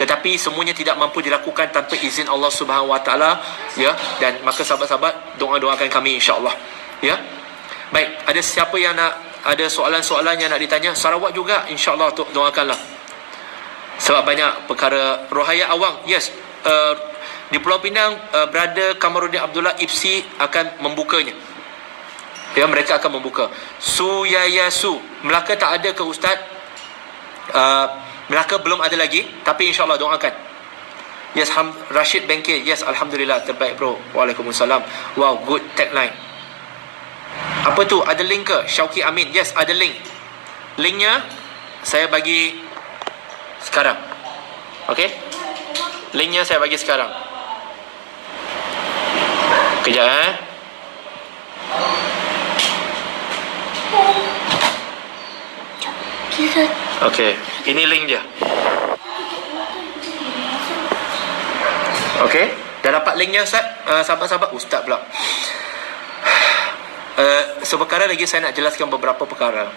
tetapi semuanya tidak mampu dilakukan tanpa izin Allah Subhanahu Wa Taala, ya. Dan maka sahabat-sahabat, doakan kami, insya-Allah, ya. Baik, ada siapa yang nak ada soalan-soalan yang nak ditanya, Sarawak juga insya-Allah doakanlah. Sebab banyak perkara. Rohaya Awang, yes, di Pulau Pinang, Brother Kamarudin Abdullah IPSI akan membukanya. Ya, mereka akan membuka. Suyayasu, Melaka tak ada ke Ustaz? Melaka belum ada lagi, tapi insya-Allah doakan. Yes, Rashid Bengkir, yes, Alhamdulillah, terbaik bro. Waalaikumsalam. Wow, good tagline. Apa tu? Ada link ke? Syauqi Amin, yes, ada link. Linknya saya bagi sekarang. Okey? Linknya saya bagi sekarang. Kejap Okey, ini link dia. Okey, dah dapat linknya Ustaz? Sahabat-sahabat, Ustaz pula. Seperkara lagi saya nak jelaskan beberapa perkara.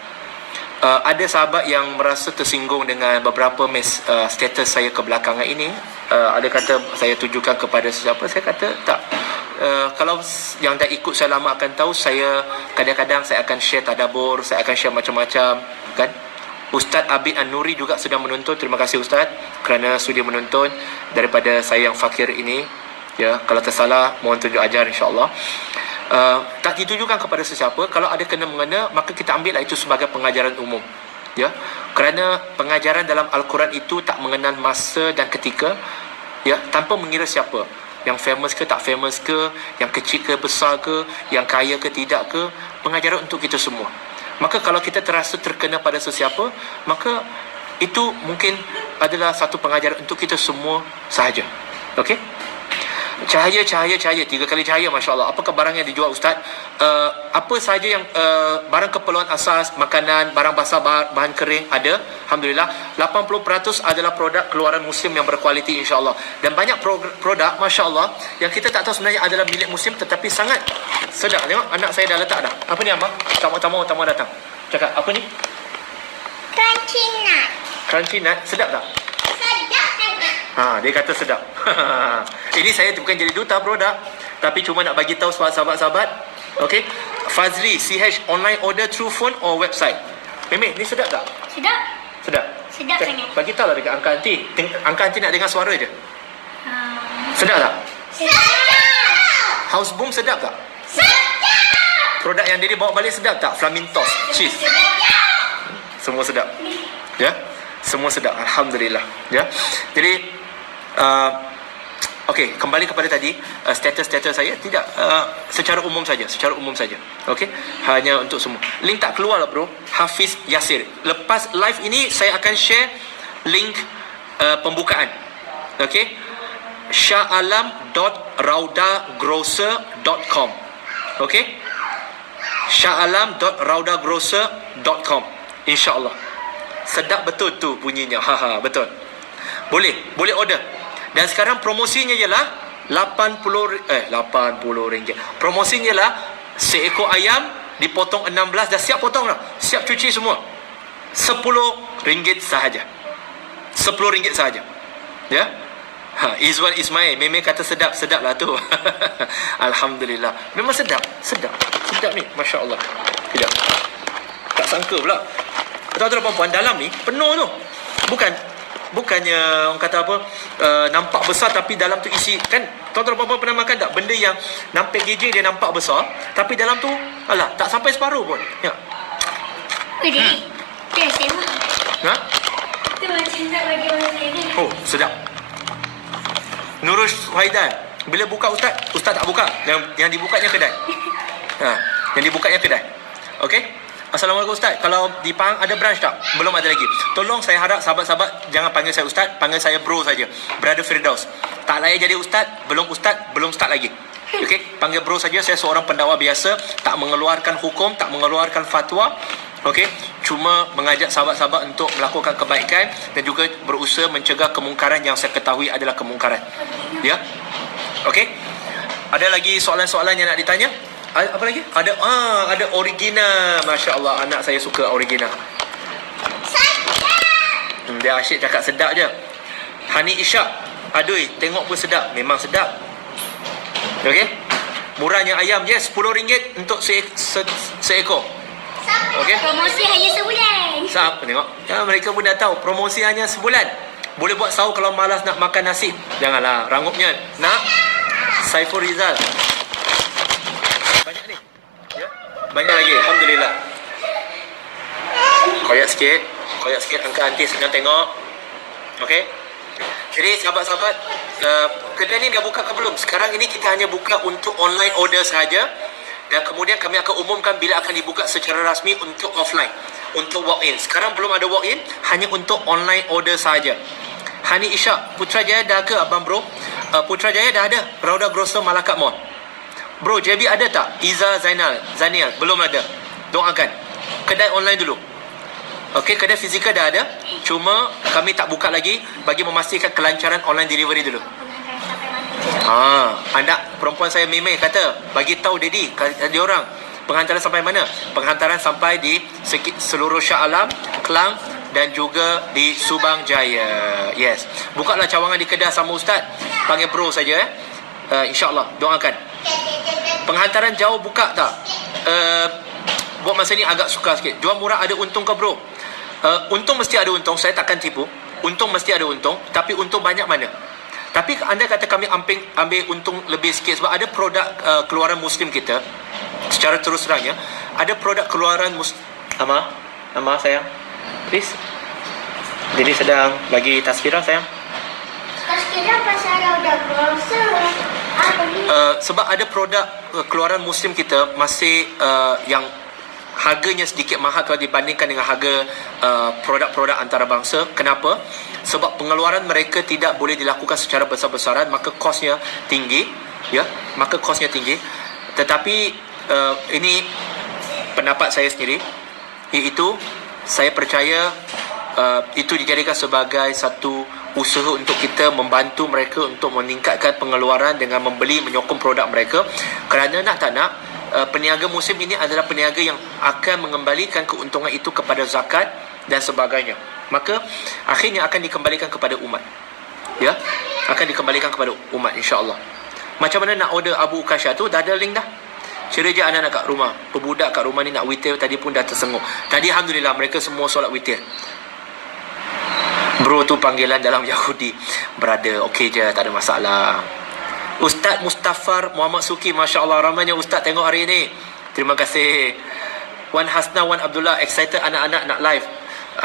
Ada sahabat yang merasa tersinggung dengan beberapa status saya kebelakangan ini. Ada kata saya tujukan kepada sesiapa. Saya kata tak. Kalau yang dah ikut saya lama akan tahu, saya kadang-kadang saya akan share tadabbur, saya akan share macam-macam, kan? Ustaz Abid An-Nuri juga sedang menonton. Terima kasih Ustaz kerana sudi menonton daripada saya yang fakir ini. Ya, kalau tersalah mohon tunjuk ajar insya-Allah. Tak ditujukan kepada sesiapa. Kalau ada kena-mengena, maka kita ambillah itu sebagai pengajaran umum. Ya, kerana pengajaran dalam Al-Quran itu tak mengenal masa dan ketika, ya, tanpa mengira siapa, yang famous ke tak famous ke, yang kecil ke besar ke, yang kaya ke tidak ke, pengajaran untuk kita semua. Maka kalau kita terasa terkena pada sesiapa, maka itu mungkin adalah satu pengajaran untuk kita semua sahaja. Okey? Cahaya, 3 kali cahaya, Masya Allah. Apakah barang yang dijual Ustaz? Apa sahaja yang barang keperluan asas, makanan, barang basah, bahan kering ada. Alhamdulillah. 80% adalah produk keluaran Muslim yang berkualiti insya-Allah. Dan banyak produk Masya Allah yang kita tak tahu sebenarnya adalah milik Muslim, tetapi sangat sedap. Tengok anak saya dah letak dah. Apa ni Amak? Tamu datang. Cakap apa ni? Crunchy nut. Crunchy nut. Sedap tak? Sedap sangat. Dia kata sedap. Ini saya bukan jadi duta produk, tapi cuma nak bagi tahu sahabat-sahabat. Okey. Fazli, CH online order through phone or website? Meme, ni sedap tak? Sedap. Sedap. Sedap sangat. Bagi tahu lah dekat Angka Aunty. Angka Aunty nak dengar suara je. Sedap tak? Sedap. House Boom sedap tak? Sedap. Produk yang dia bawa balik sedap tak? Flamintos, cheese. Semua sedap. Ya? Semua sedap. Alhamdulillah. Ya. Jadi okey, kembali kepada tadi, status-status saya tidak secara umum saja, okey, hanya untuk semua. Link tak keluar lah bro. Hafiz Yasir, lepas live ini saya akan share link pembukaan. Okey, shaalam.raudagrocer.com. okey, shaalam.raudagrocer.com. InsyaAllah. Sedap betul tu bunyinya. Betul. Boleh order. Dan sekarang promosinya ialah 80 ringgit. Promosinya ialah seekor ayam dipotong 16, dah siap potong dah. Siap cuci semua. 10 ringgit sahaja. 10 ringgit sahaja. Ya. Izwan Ismail, Meme kata sedap lah tu. Alhamdulillah. Memang sedap ni, Masya-Allah. Tidak. Tak sangka pula. Tuan-tuan dan puan-puan, dalam ni penuh tu. Bukannya orang kata apa, nampak besar tapi dalam tu isi, kan tuan-tuan dan puan-puan pernah makan tak benda yang nampak packaging dia nampak besar tapi dalam tu alah tak sampai separuh pun. Ya. Dia sembah. Tu macam nak bagi orang lain. Oh, sedap. Nurul Haidan, bila buka Ustaz tak buka. Yang dibukanya kedai. Yang dibukanya kedai. Okey? Assalamualaikum Ustaz. Kalau di Pahang ada branch tak? Belum ada lagi. Tolong saya harap sahabat-sahabat jangan panggil saya Ustaz, panggil saya bro saja. Brother Firdaus. Tak layak jadi Ustaz, belum start lagi. Okey, panggil bro saja. Saya seorang pendakwa biasa, tak mengeluarkan hukum, tak mengeluarkan fatwa. Okey, cuma mengajak sahabat-sahabat untuk melakukan kebaikan dan juga berusaha mencegah kemungkaran yang saya ketahui adalah kemungkaran. Ya. Okey. Ada lagi soalan-soalan yang nak ditanya? Apa lagi? Ada original. Masya Allah, anak saya suka original. Sedap. Dia asyik cakap sedap je. Hani Ishak, aduh, tengok pun sedap. Memang sedap. Okey. Murahnya ayam, yes, RM10 untuk seekor. Siapa Okey. Promosi hanya sebulan. Siapa tengok? Ya, mereka pun dah tahu promosi hanya sebulan. Boleh buat sahur kalau malas nak makan nasi. Janganlah rangupnya. Nak Saiful Rizal. Banyak ni. Ya. Banyak lagi. Alhamdulillah. Koyak sikit. Koyak sikit angkat aunty sedang tengok. Okey. Jadi sahabat-sahabat, kedai ni dah buka ke belum? Sekarang ini kita hanya buka untuk online order sahaja. Dan kemudian kami akan umumkan bila akan dibuka secara rasmi untuk offline, untuk walk-in. Sekarang belum ada walk-in, hanya untuk online order sahaja. Hani Ishak, Putrajaya dah ke abang bro? Putrajaya dah ada, Rauda Grocer Malacca Mall. Bro, JB ada tak? Iza Zanial, belum ada. Doakan. Kedai online dulu. Okey, kedai fizikal dah ada. Cuma kami tak buka lagi bagi memastikan kelancaran online delivery dulu. Anak perempuan saya Meme kata, bagi tahu Dedi, dia orang penghantaran sampai mana? Penghantaran sampai di seluruh Shah Alam, Kelang dan juga di Subang Jaya. Yes. Bukalah cawangan di Kedah sama Ustaz. Panggil bro saja InsyaAllah. Doakan. Penghantaran jauh buka tak? Buat masa ni agak sukar sikit. Jual murah ada untung ke bro? Untung mesti ada untung. Saya takkan tipu. Untung mesti ada untung. Tapi untung banyak mana? Tapi anda kata kami ambil untung lebih sikit sebab ada produk keluaran Muslim kita, secara terus terangnya, ada produk keluaran Ama sayang, please. Jadi sedang bagi tazkirah sayang. Tazkirah pasal Rauda Grocer. Apa ni? Sebab ada produk keluaran Muslim kita masih yang harganya sedikit mahal kalau dibandingkan dengan harga produk-produk antarabangsa. Kenapa? Sebab pengeluaran mereka tidak boleh dilakukan secara besar-besaran, maka kosnya tinggi, ya, maka kosnya tinggi. Tetapi ini pendapat saya sendiri, iaitu saya percaya itu dijadikan sebagai satu usaha untuk kita membantu mereka untuk meningkatkan pengeluaran dengan membeli, menyokong produk mereka. Kerana nak tak nak, peniaga musim ini adalah peniaga yang akan mengembalikan keuntungan itu kepada zakat dan sebagainya. Maka akhirnya akan dikembalikan kepada umat. Ya, akan dikembalikan kepada umat insya-Allah. Macam mana nak order Abu Ukasha tu, dah ada link dah. Cira je anak-anak kat rumah, pebudak kat rumah ni nak witir tadi pun dah tersenguk. Tadi alhamdulillah mereka semua solat witir. Bro tu panggilan dalam Yahudi. Brother, okey je, tak ada masalah. Ustaz Mustafar Muhammad Suki, masya-Allah ramainya ustaz tengok hari ini. Terima kasih. Wan Hasna, Wan Abdullah excited anak-anak nak live.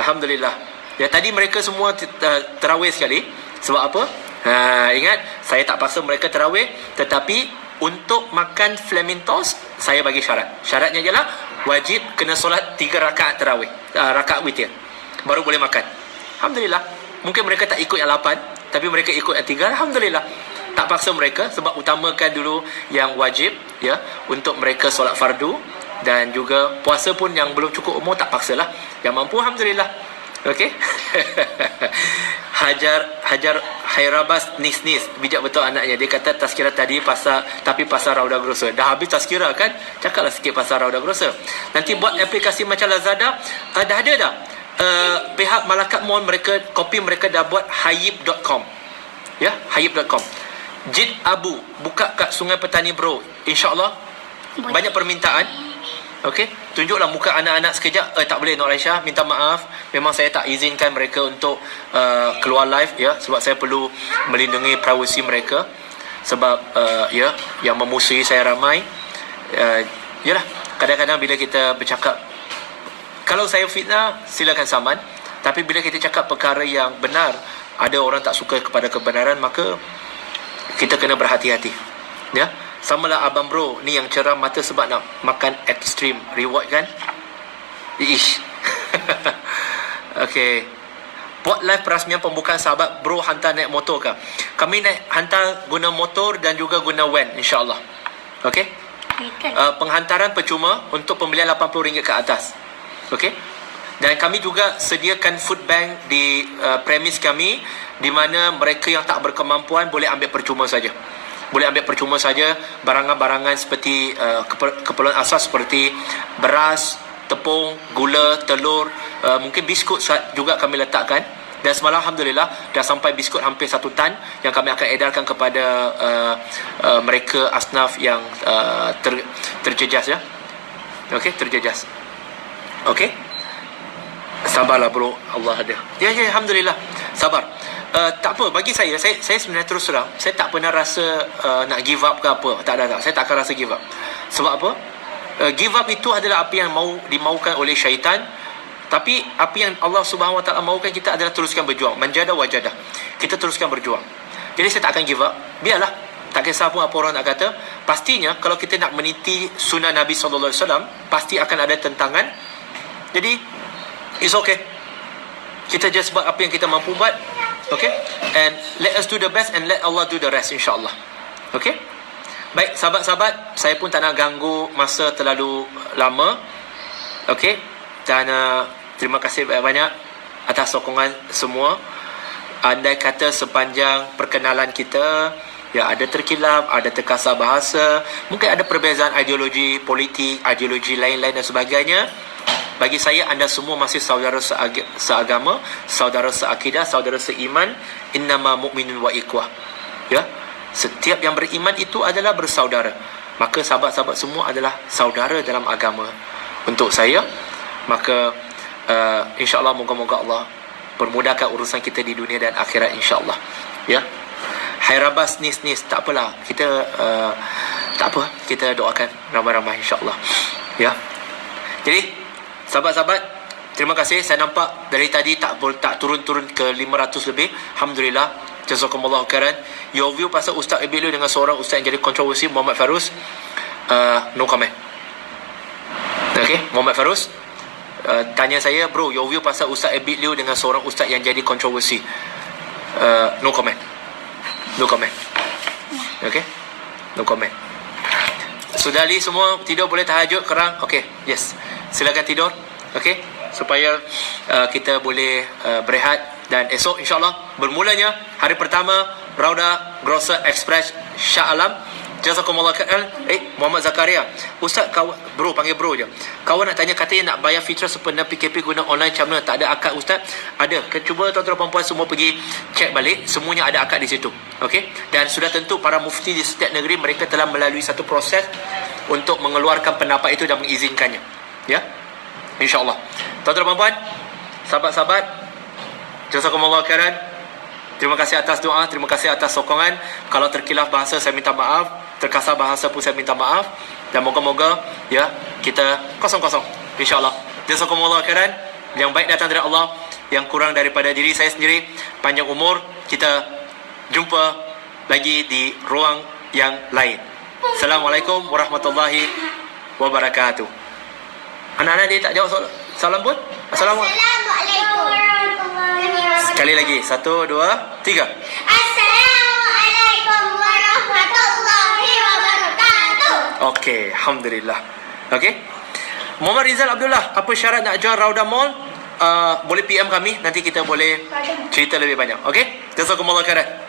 Alhamdulillah. Ya, tadi mereka semua terawih sekali. Sebab apa? Ingat, saya tak paksa mereka terawih, tetapi untuk makan flaming toast, saya bagi syarat. Syaratnya ialah wajib kena solat 3 rakaat terawih, rakaat witir, baru boleh makan. Alhamdulillah. Mungkin mereka tak ikut yang 8, tapi mereka ikut yang 3. Alhamdulillah. Tak paksa mereka sebab utamakan dulu yang wajib, ya, untuk mereka solat fardu. Dan juga puasa pun yang belum cukup umur tak paksalah. Yang mampu alhamdulillah. Okey. Hajar Hairabas Nis bijak betul anaknya. Dia kata tazkirah tadi pasal Rauda Grocer. Dah habis tazkirah kan? Cakaplah sikit pasal Rauda Grocer. Nanti buat aplikasi macam Lazada, dah ada dah. Pihak Malacca Mall mereka, kopi mereka dah buat hayib.com. Ya, hayib.com. Jid Abu buka kat Sungai Petani bro. InsyaAllah banyak permintaan. Okey, tunjuklah muka anak-anak sekejap. Tak boleh Nur Aisyah, minta maaf. Memang saya tak izinkan mereka untuk keluar live, ya, sebab saya perlu melindungi privasi mereka. Sebab ya, yang memusuhi saya ramai. Yalah, kadang-kadang bila kita bercakap, kalau saya fitnah, silakan saman. Tapi bila kita cakap perkara yang benar, ada orang tak suka kepada kebenaran, maka kita kena berhati-hati. Ya, samalah abang bro ni yang cerah mata sebab nak makan extreme reward kan. Ish. Okey. Buat live perasmian pembukaan sahabat bro hantar naik motor ke? Kami naik hantar guna motor dan juga guna van insya-Allah. Okey. Penghantaran percuma untuk pembelian RM80 ke atas. Okey. Dan kami juga sediakan food bank di premis kami, di mana mereka yang tak berkemampuan boleh ambil percuma saja. Boleh ambil percuma saja barangan-barangan seperti keperluan asas seperti beras, tepung, gula, telur, mungkin biskut juga kami letakkan. Dan semalam alhamdulillah dah sampai biskut hampir 1 tan yang kami akan edarkan kepada mereka asnaf yang terjejas, ya. Okey, terjejas. Okey? Sabarlah bro, Allah ada. Ya, alhamdulillah. Sabar. Tak apa, bagi saya sebenarnya terus terang, saya tak pernah rasa nak give up ke apa. Tak. Saya tak akan rasa give up. Sebab apa? Give up itu adalah apa yang dimaukan oleh syaitan. Tapi apa yang Allah Subhanahu Wa Taala mahukan kita adalah teruskan berjuang. Manjada wajadah. Kita teruskan berjuang. Jadi saya tak akan give up. Biarlah. Tak kisah pun apa orang nak kata. Pastinya kalau kita nak meniti sunnah Nabi SAW, pasti akan ada tentangan. Jadi it's okay. Kita just buat apa yang kita mampu buat. Okay? And let us do the best and let Allah do the rest, insyaAllah. Okay? Baik, sahabat-sahabat, saya pun tak nak ganggu masa terlalu lama. Okay? Dan terima kasih banyak-banyak atas sokongan semua. Andai kata sepanjang perkenalan kita, ya ada terkilap, ada terkasar bahasa, mungkin ada perbezaan ideologi politik, ideologi lain-lain dan sebagainya. Bagi saya, anda semua masih saudara seagama, saudara seakidah, saudara seiman. Innama mu'minun wa ikhwah. Ya, setiap yang beriman itu adalah bersaudara. Maka sahabat-sahabat semua adalah saudara dalam agama untuk saya. Maka insya-Allah moga-moga Allah permudahkan urusan kita di dunia dan akhirat, insya-Allah. Ya. Hai rabas nis tak apalah. Kita tak apa, kita doakan ramai-ramai, insya-Allah. Ya. Jadi sahabat-sahabat, terima kasih. Saya nampak dari tadi tak turun-turun ke 500 lebih. Alhamdulillah. Jazakumullah khairan. Your view pasal Ustaz Ebilu dengan seorang Ustaz yang jadi kontroversi, Muhammad Farus, no comment. Okay, Muhammad Farus tanya saya, bro, your view pasal Ustaz Ebilu dengan seorang Ustaz yang jadi kontroversi, no comment. No comment. Okay, no comment. Sudah li semua tidur, boleh tahajud kerang. Okay, yes, silakan tidur. Okay, supaya kita boleh berehat. Dan esok insyaAllah bermulanya hari pertama Rauda Grocer Express Shah Alam. Jazakumullah khairan. Muhammad Zakaria, Ustaz, kawan, bro, panggil bro je. Kawan nak tanya, katanya nak bayar fitrah sempena PKP guna online, macam mana? Tak ada akad Ustaz? Ada. Cuba tuan-tuan perempuan semua pergi cek balik, semuanya ada akad di situ. Okey? Dan sudah tentu para mufti di setiap negeri, mereka telah melalui satu proses untuk mengeluarkan pendapat itu dan mengizinkannya. Ya, InsyaAllah. Tuan-tuan perempuan, sahabat-sahabat, jazakumullah khairan. Terima kasih atas doa, terima kasih atas sokongan. Kalau terkilaf bahasa, saya minta maaf. Terkasar bahasa pun saya minta maaf. Dan moga-moga ya kita kosong-kosong, insyaAllah. Jazakumullah khairan. Yang baik datang dari Allah, yang kurang daripada diri saya sendiri. Panjang umur. Kita jumpa lagi di ruang yang lain. Assalamualaikum warahmatullahi wabarakatuh. Anak-anak dia tak jawab salam pun. Assalamualaikum. Sekali lagi. 1, 2, 3. Assalamualaikum warahmatullahi wabarakatuh. Okey, alhamdulillah. Okey. Muhammad Rizal Abdullah, apa syarat nak join Rauda Mall? Boleh PM kami, nanti kita boleh cerita lebih banyak. Okey? Jazakumullah khairan.